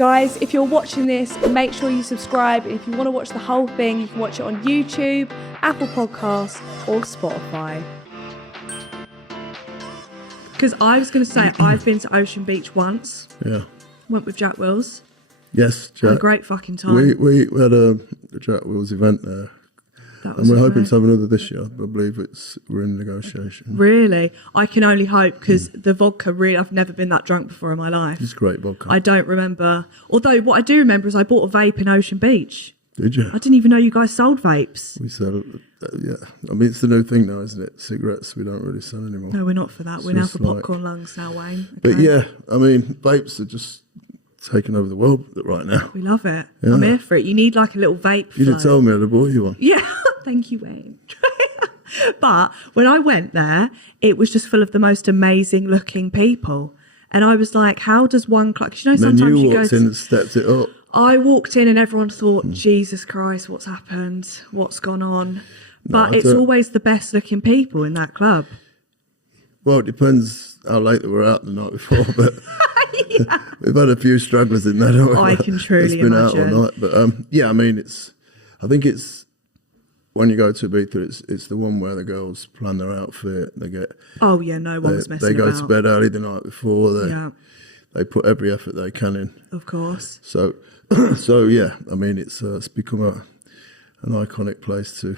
Guys, if you're watching this, make sure you subscribe. If you want to watch the whole thing, you can watch it on YouTube, Apple Podcasts, or Spotify. Because I was going to say, I've been to Ocean Beach once. Yeah. Went with Jack Wills. Yes, Jack. Had a great fucking time. We had a Jack Wills event there. And we're hoping to have another this year. I believe we're in negotiation. Really? I can only hope, because the vodka, really, I've never been that drunk before in my life. It's great vodka. I don't remember. Although, what I do remember is I bought a vape in Ocean Beach. Did you? I didn't even know you guys sold vapes. We sell, yeah. I mean, it's the new thing now, isn't it? Cigarettes, we don't really sell anymore. No, we're not for that. We're now for popcorn lungs now, Wayne. Okay. But yeah, I mean, vapes are just taking over the world right now. We love it. Yeah. I'm here for it. You need like a little vape You didn't tell me I'd have bought you one. Yeah, thank you, Wayne. But when I went there, it was just full of the most amazing looking people. And I was like, how does one... Because you know, sometimes then you walked go in and stepped it up. I walked in and everyone thought, Jesus Christ, what's happened? What's gone on? But it's always the best looking people in that club. Well, it depends how late they were out the night before, but Yeah. we've had a few strugglers in there, haven't we? I can truly been imagine. out all night. But yeah, I mean, I think it's, when you go to Ibiza, it's the one where the girls plan their outfit, they get... Oh, yeah, no one's messing They go about. to bed early the night before, Yeah, they put every effort they can in. of course. So yeah, I mean, it's become an iconic place to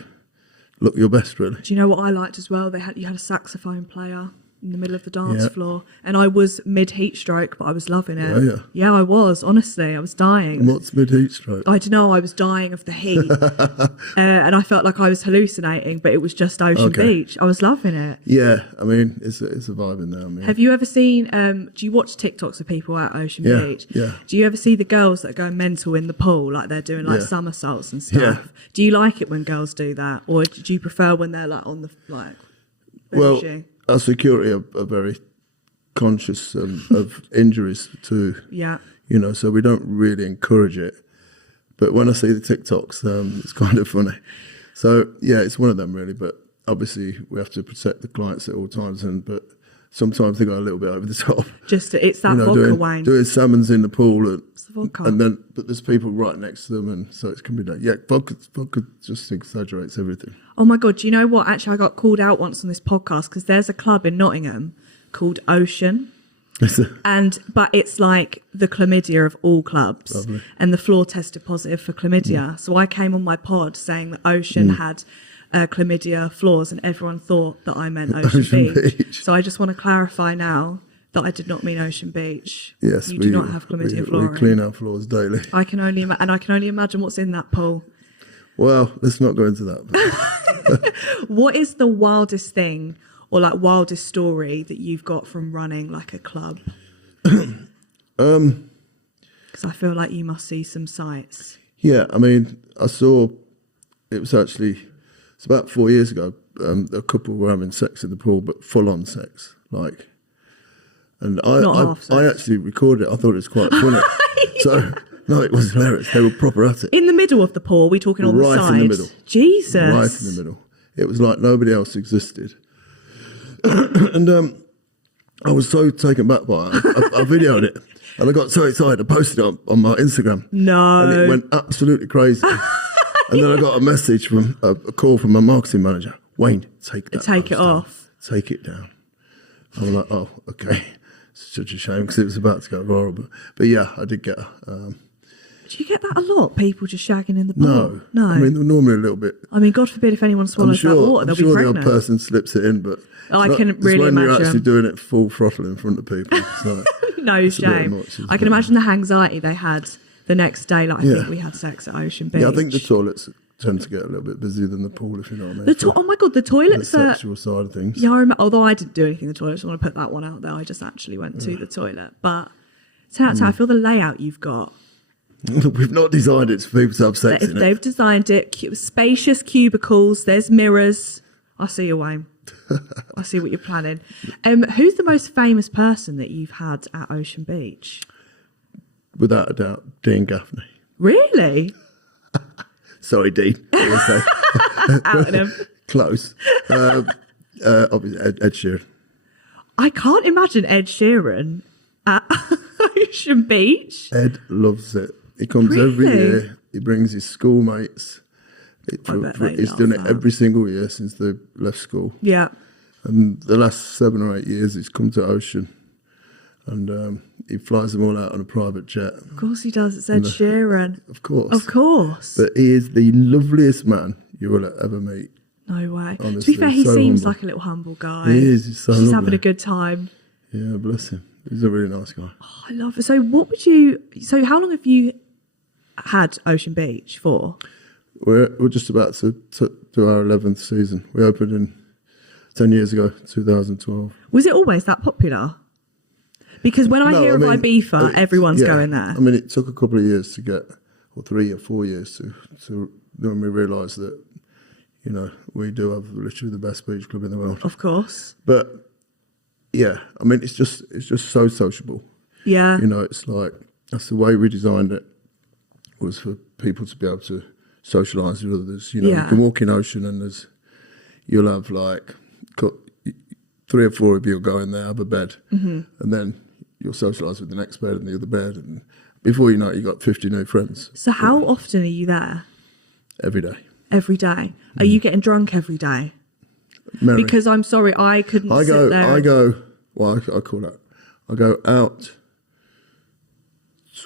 look your best, really. Do you know what I liked as well? You had a saxophone player in the middle of the dance Yeah. floor, and I was mid heat stroke, but I was loving it. Oh, yeah. Yeah, I was. Honestly, I was dying. And what's mid-heat stroke? I don't know. I was dying of the heat, and I felt like I was hallucinating, but it was just Ocean Beach. I was loving it. Yeah, I mean, it's a vibe in there. I mean, Have you ever seen? Do you watch TikToks of people at Ocean Beach? Yeah. Do you ever see the girls that go mental in the pool, like they're doing like Yeah. somersaults and stuff? Yeah. Do you like it when girls do that, or do you prefer when they're like on the like? well, bougie? our security are very conscious of injuries too. Yeah. You know, so we don't really encourage it. But when I see the TikToks, it's kind of funny. So yeah, it's one of them really. But obviously, we have to protect the clients at all times. But sometimes they go a little bit over the top. It's that vodka, Wayne. Doing salmons in the pool, It's the vodka. but there's people right next to them, and so it can be done. Yeah, vodka just exaggerates everything. Oh my God, do you know what? Actually, I got called out once on this podcast because there's a club in Nottingham called Ocean. But it's like the chlamydia of all clubs. Lovely. And the floor tested positive for chlamydia. So I came on my pod saying that Ocean had chlamydia floors, and everyone thought that I meant Ocean Beach. So I just want to clarify now that I did not mean Ocean Beach. Yes, you do not have chlamydia flooring. We clean our floors daily. I can only imagine what's in that pool. Well, let's not go into that. What is the wildest thing or like wildest story that you've got from running like a club? Because I feel like you must see some sights. Yeah, I mean, it's about 4 years ago, a couple were having sex in the pool, but full-on sex, like. And I actually recorded it. I thought it was quite funny. So, no, it was hilarious. They were proper at it. In the middle of the pool, we talking on the side? Right in the middle. Jesus. Right in the middle. It was like nobody else existed. And I was so taken back by it. I videoed it. And I got so excited, I posted it on my Instagram. No. And it went absolutely crazy. And then I got a message from a call from my marketing manager. Wayne, take it off. Take it down. I'm like, oh, okay. It's such a shame because it was about to go viral. But yeah, I did get Do you get that a lot? People just shagging in the pool? No. I mean, they're normally a little bit. I mean, God forbid if anyone swallows that water, they'll be pregnant. I'm sure the odd person slips it in, but I can really when imagine. you're actually doing it full throttle in front of people. It's like, no shame. I can imagine the anxiety they had the next day. Like, I think we had sex at Ocean Beach. Yeah, I think the toilets tend to get a little bit busier than the pool, if you know what I mean. Oh my God, the toilets are... The sexual side of things. Yeah, although I didn't do anything in the toilet, I just want to put that one out there. I just actually went to the toilet. But I feel the layout you've got. We've not designed it for people to have sex in it. They've designed it. Spacious cubicles. There's mirrors. I see you, Wayne. I see what you're planning. Who's the most famous person that you've had at Ocean Beach? Without a doubt, Dean Gaffney. Really? Sorry, Dean. Out him. Close. Obviously, Ed Sheeran. I can't imagine Ed Sheeran at Ocean Beach? Ed loves it. He comes every year. He brings his schoolmates. He's done it every single year since they left school. Yeah. And the last 7 or 8 years, he's come to Ocean. And he flies them all out on a private jet. Of course he does. It's Ed Sheeran. Of course. Of course. But he is the loveliest man you will ever meet. No way. Honestly, to be fair, he so seems humble. like a little humble guy. He is. He's so He's lovely. having a good time. Yeah, bless him. He's a really nice guy. Oh, I love it. So so how long have you had Ocean Beach for? We're just about to do our 11th season. We opened in 10 years ago, 2012. Was it always that popular? Because when I hear of Ibiza, everyone's going there. I mean, it took a couple of years to get, or 3 or 4 years to when we realised that, you know, we do have literally the best beach club in the world. Of course. But yeah, I mean, it's just so sociable. Yeah. You know, it's like, that's the way we designed it, was for people to be able to socialise with others. You know, you can walk in Ocean and you'll have like 3 or 4 of you will go in there, have a bed, and then you'll socialise with the next bed and the other bed, and before you know it, you've got 50 new friends. So how often are you there? Every day. Every day? Are you getting drunk every day? Merry. Because I'm sorry, I couldn't sit there. I go call that. I go out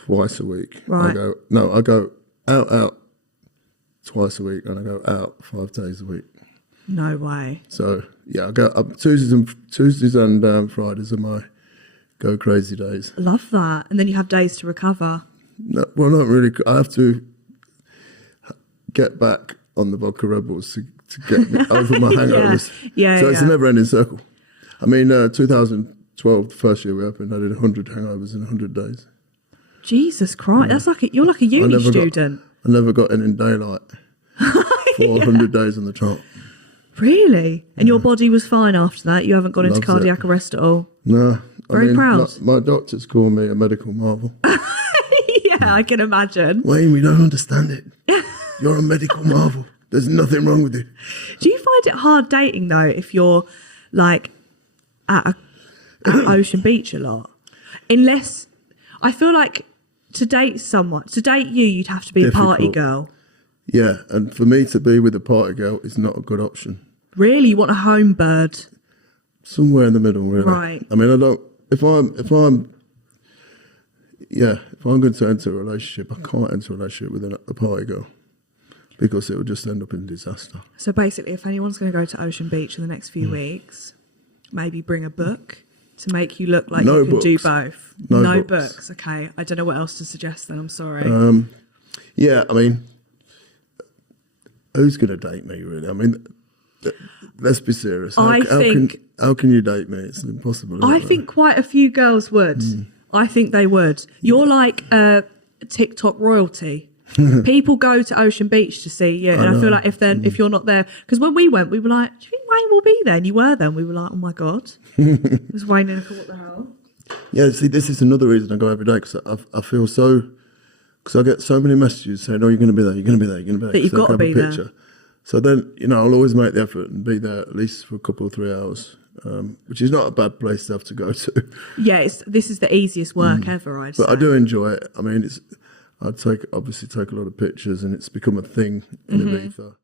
twice a week. Right. I go out twice a week, and I go out 5 days a week. No way. So yeah, I go up Tuesdays and Fridays are my go crazy days. I love that. And then you have days to recover. No, well, not really. I have to get back on the vodka Rebels to get me over my hangovers. So it's a never-ending circle. I mean, 2012, the first year we opened, I did 100 hangovers in 100 days. Jesus Christ, that's like you're like a uni student. I never got in daylight for 100 days on the trot. Really? And your body was fine after that? You haven't gone into cardiac arrest at all? No. Very proud. My doctors call me a medical marvel. Yeah, I can imagine. Wayne, we don't understand it. You're a medical marvel. There's nothing wrong with you. Do you find it hard dating, though, if you're, like, at Ocean Beach a lot? Unless, I feel like to date you, you'd have to be Difficult. a party girl. Yeah, and for me to be with a party girl is not a good option. Really? You want a home bird? Somewhere in the middle, really. Right. I mean, I don't. If I'm going to enter a relationship, I can't enter a relationship with a party girl because it will just end up in disaster. So basically, if anyone's going to go to Ocean Beach in the next few weeks, maybe bring a book to make you look like you can do both. No books. Okay. I don't know what else to suggest then. I'm sorry. Yeah, I mean, who's going to date me, really? I mean, let's be serious. How can you date me? It's impossible. I think quite a few girls would. I think they would. You're like TikTok royalty. People go to Ocean Beach to see you, and I feel like if you're not there, because when we went, we were like, "Do you think Wayne will be there?" And you were there, and we were like, "Oh my god, it was Wayne Lineker, what the hell?" Yeah, see, this is another reason I go every day, because I feel so, because I get so many messages saying, "Oh, you're going to be there, you're going to be there, you're going to be there." That you've got to be there. So then, you know, I'll always make the effort and be there at least for a couple or 3 hours, which is not a bad place to have to go to. Yeah, this is the easiest work ever, I'd say. But I do enjoy it. I mean, obviously take a lot of pictures, and it's become a thing in Ibiza.